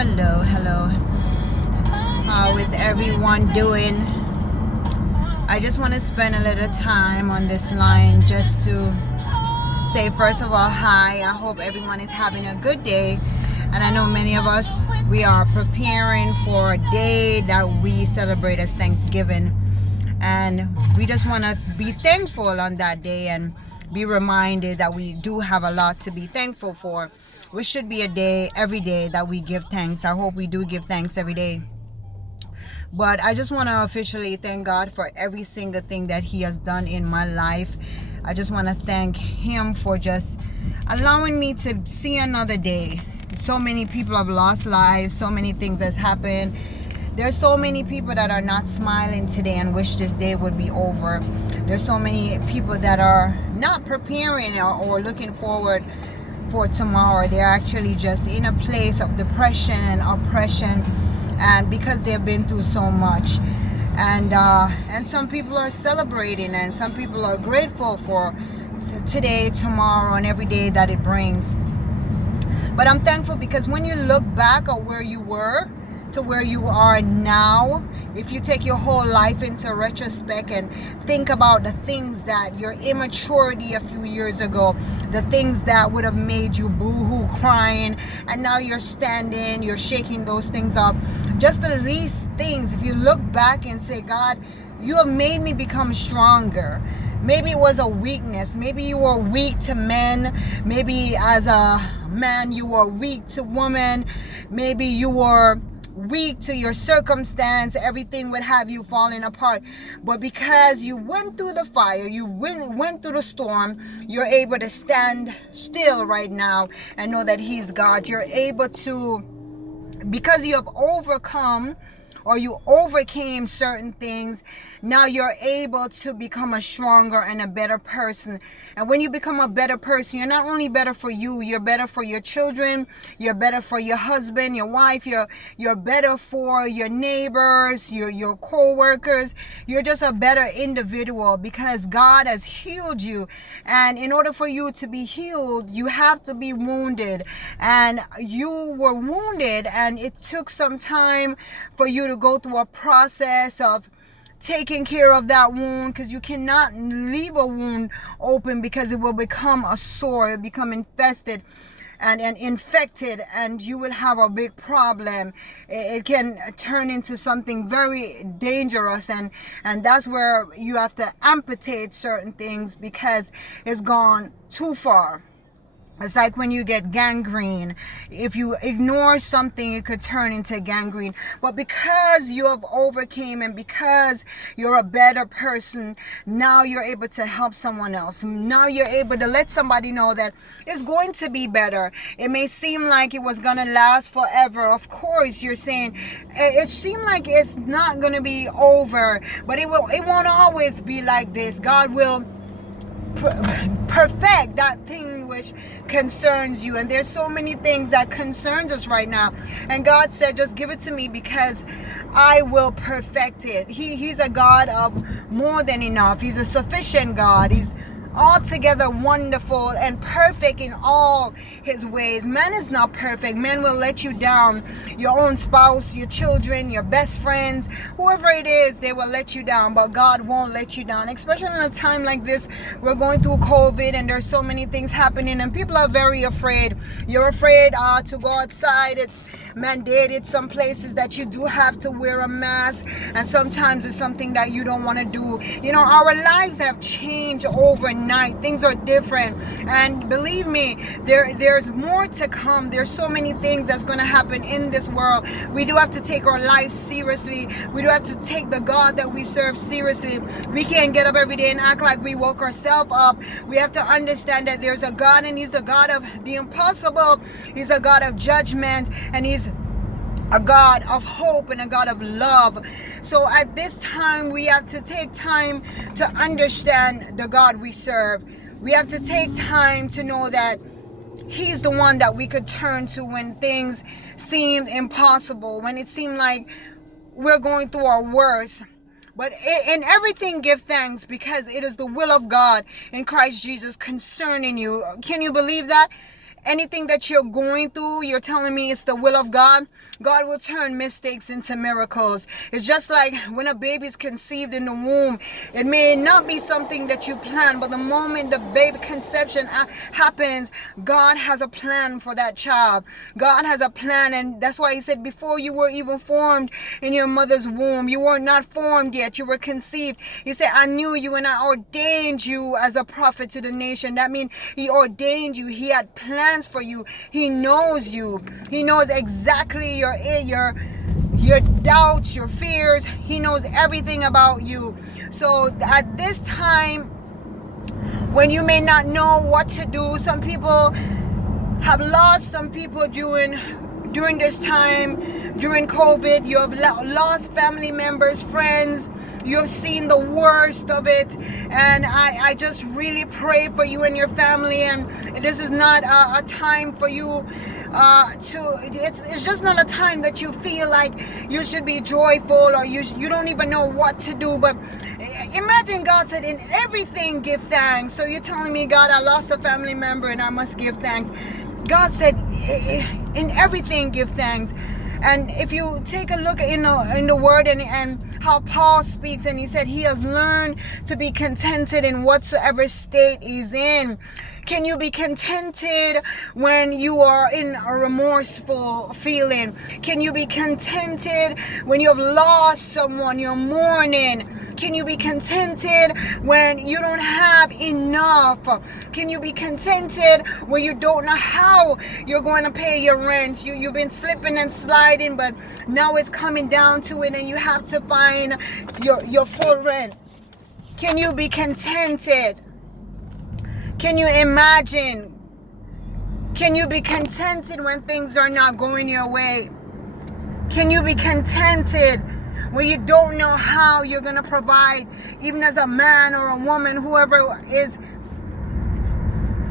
Hello. How is everyone doing? I just want to spend a little time on this line just to say, first of all, hi. I hope everyone is having a good day. And I know many of us, we are preparing for a day that we celebrate as Thanksgiving. And we just want to be thankful on that day and be reminded that we do have a lot to be thankful for. We should be a day, every day, that we give thanks. I hope we do give thanks every day. But I just want to officially thank God for every single thing that He has done in my life. I just want to thank Him for just allowing me to see another day. So many people have lost lives. So many things has happened. There's so many people that are not smiling today and wish this day would be over. There's so many people that are not preparing or looking forward for tomorrow. They're actually just in a place of depression and oppression, and because they've been through so much. And some people are celebrating, and some people are grateful for today, tomorrow, and every day that it brings. But I'm thankful because when you look back at where you were to where you are now, if you take your whole life into retrospect and think about the things that your immaturity a few years ago, the things that would have made you boo-hoo crying, and now you're standing, you're shaking those things up. Just the least things, if you look back and say, God, you have made me become stronger. Maybe it was a weakness. Maybe you were weak to men. Maybe as a man you were weak to women. Maybe you were weak to your circumstance. Everything would have you falling apart. But because you went through the fire, you went through the storm, you're able to stand still right now and know that He's God. You're able to, because you have overcome or you overcame certain things, now you're able to become a stronger and a better person. And when you become a better person, you're not only better for you, you're better for your children, you're better for your husband, your wife, you're better for your neighbors, your co-workers. You're just a better individual because God has healed you. And in order for you to be healed, you have to be wounded. And you were wounded, and it took some time for you to go through a process of taking care of that wound, because you cannot leave a wound open because it will become a sore, it will become infested and infected, and you will have a big problem. It can turn into something very dangerous, and that's where you have to amputate certain things because it's gone too far. It's like when you get gangrene. If you ignore something, it could turn into gangrene. But because you have overcame and because you're a better person, now you're able to help someone else. Now you're able to let somebody know that it's going to be better. It may seem like it was going to last forever. Of course, you're saying it seemed like it's not going to be over, but it won't always be like this. God will perfect that thing which concerns you. And there's so many things that concerns us right now, and God said, just give it to me because I will perfect it. He's a God of more than enough. He's a sufficient God. He's altogether wonderful and perfect in all His ways. Man is not perfect. Man will let you down. Your own spouse, your children, your best friends, whoever it is, they will let you down, but God won't let you down. Especially in a time like this, we're going through COVID and there's so many things happening and people are very afraid. You're afraid to go outside. It's mandated some places that you do have to wear a mask, and sometimes it's something that you don't want to do. You know, our lives have changed overnight. Things are different, and believe me, there's more to come. There's so many things that's going to happen in this world. We do have to take our life seriously. We do have to take the God that we serve seriously. We can't get up every day and act like we woke ourselves up. We have to understand that there's a God, and He's the God of the impossible. He's a God of judgment, and He's a God of hope and a God of love. So at this time, we have to take time to understand the God we serve. We have to take time to know that He's the one that we could turn to when things seemed impossible, when it seemed like we're going through our worst. But in everything, give thanks, because it is the will of God in Christ Jesus concerning you. Can you believe that? anything that you're going through, you're telling me it's the will of God. God will turn mistakes into miracles. It's just like when a baby is conceived in the womb. It may not be something that you plan, but the moment the baby conception happens, God has a plan for that child. God has a plan, and that's why he said before you were even formed in your mother's womb, you were not formed yet, you were conceived. He said, I knew you and I ordained you as a prophet to the nation. That means he ordained you. He had plans for you. He knows you. He knows exactly your doubts, your fears. He knows everything about you. So at this time, when you may not know what to do, some people have lost some people during this time, during COVID. You have lost family members, friends. You have seen the worst of it, and I just really pray for you and your family. And this is not a time for you it's just not a time that you feel like you should be joyful, or you don't even know what to do. But imagine God said, in everything give thanks. So you're telling me, God, I lost a family member and I must give thanks. God said, in everything give thanks. And if you take a look in the word and how Paul speaks, and he said he has learned to be contented in whatsoever state he's in. Can you be contented when you are in a remorseful feeling? Can you be contented when you have lost someone, you're mourning? Can you be contented when you don't have enough? Can you be contented when you don't know how you're going to pay your rent? You've been slipping and sliding, but now it's coming down to it and you have to find your full rent. Can you be contented? Can you imagine? Can you be contented when things are not going your way? Can you be contented when you don't know how you're going to provide, even as a man or a woman, whoever is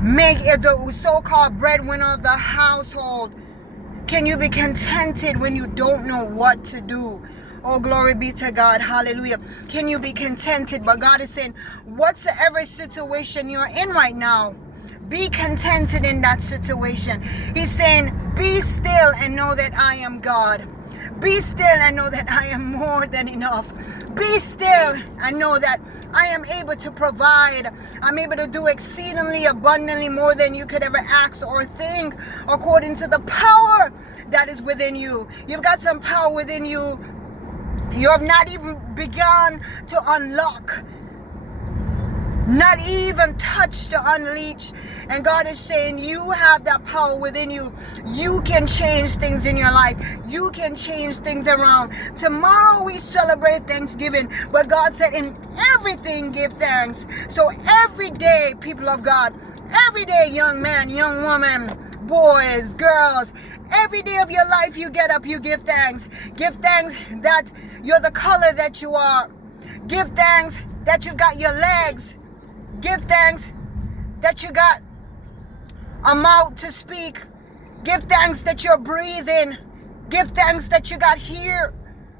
the so-called breadwinner of the household? Can you be contented when you don't know what to do? Oh, glory be to God. Hallelujah. Can you be contented? But God is saying, whatsoever situation you're in right now, be contented in that situation. He's saying, be still and know that I am God. Be still and know that I am more than enough. Be still and know that I am able to provide. I'm able to do exceedingly abundantly more than you could ever ask or think, according to the power that is within you. You've got some power within you. You have not even begun to unlock, not even touched to unleash. And God is saying, you have that power within you. You can change things in your life. You can change things around. Tomorrow we celebrate Thanksgiving, but God said, in everything give thanks. So every day, people of God, every day, young man, young woman, boys, girls, every day of your life you get up, you give thanks. Give thanks that you're the color that you are. Give thanks that you got your legs. Give thanks that you got a mouth to speak. Give thanks that you're breathing. Give thanks that you got here.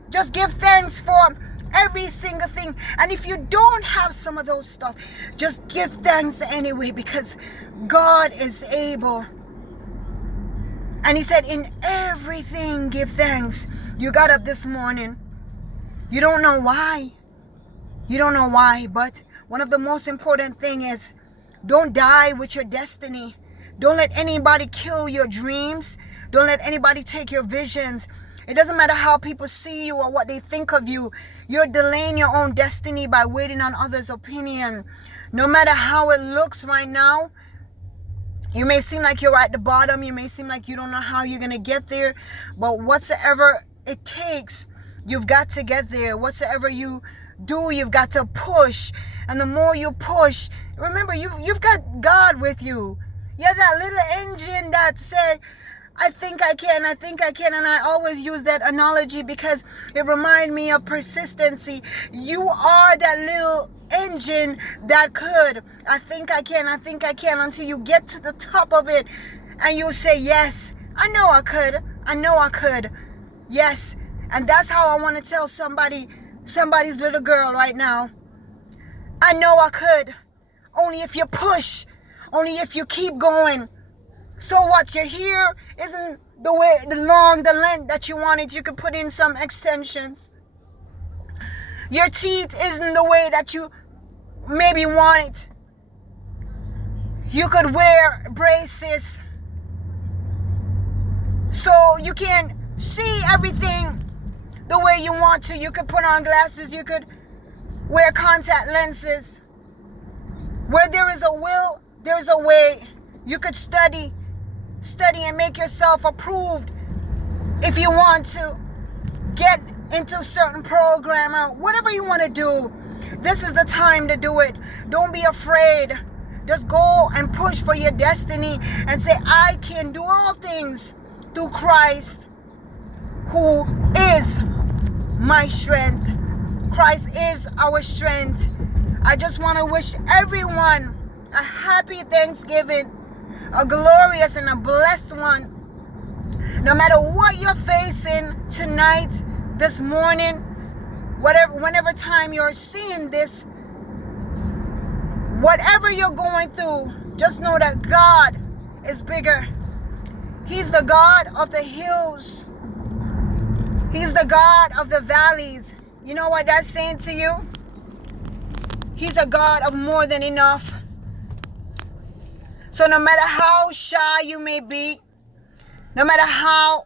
Just give thanks for every single thing. And if you don't have some of those stuff, just give thanks anyway, because God is able. And he said, in everything give thanks. You got up this morning. You don't know why. You don't know why, but one of the most important thing is, don't die with your destiny. Don't let anybody kill your dreams. Don't let anybody take your visions. It doesn't matter how people see you or what they think of you. You're delaying your own destiny by waiting on others' opinion. No matter how it looks right now, you may seem like you're at the bottom. You may seem like you don't know how you're going to get there. But whatsoever it takes, you've got to get there. Whatsoever you do, you've got to push. And the more you push, remember, you've got God with you. You're that little engine that said, I think I can. And I always use that analogy because it reminds me of persistency. You are that little engine that could. I think I can until you get to the top of it and you say, yes, I know I could. Yes. And that's how I want to tell somebody's little girl right now. I know I could. Only if you push. Only if you keep going. So what? Your hair isn't the length that you wanted. You could put in some extensions. Your teeth isn't the way that you maybe want it. You could wear braces so you can see everything the way you want to. You could put on glasses. You could wear contact lenses. Where there is a will, there's a way. You could study and make yourself approved if you want to get into a certain program or whatever you want to do. This is the time to do it. Don't be afraid. Just go and push for your destiny and say, I can do all things through Christ, who is my strength. Christ is our strength. I just want to wish everyone a happy Thanksgiving, a glorious and a blessed one. No matter what you're facing tonight, this morning, whenever time you're seeing this, whatever you're going through, just know that God is bigger. He's the God of the hills. He's the God of the valleys. You know what that's saying to you? He's a God of more than enough. So no matter how shy you may be, no matter how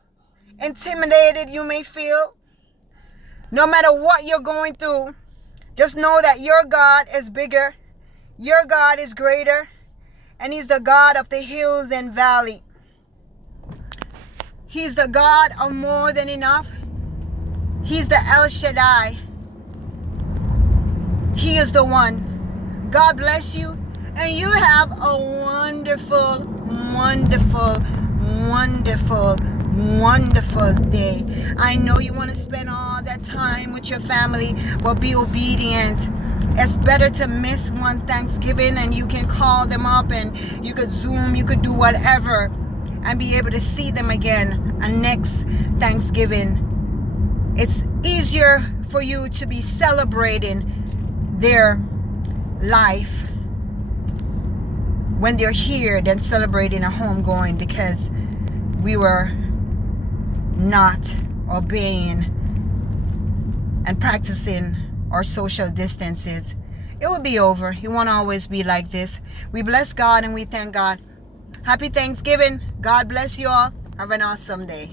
intimidated you may feel, no matter what you're going through, just know that your God is bigger, your God is greater, and He's the God of the hills and valley. He's the God of more than enough. He's the El Shaddai. He is the one. God bless you, and you have a wonderful, wonderful, wonderful, wonderful day. I know you want to spend all that time with your family, but be obedient. It's better to miss one Thanksgiving and you can call them up and you could Zoom, you could do whatever and be able to see them again next Thanksgiving. It's easier for you to be celebrating their life when they're here than celebrating a homegoing, because we were not obeying and practicing our social distances. It will be over. It won't always be like this. We bless God and we thank God. Happy Thanksgiving. God bless you all. Have an awesome day.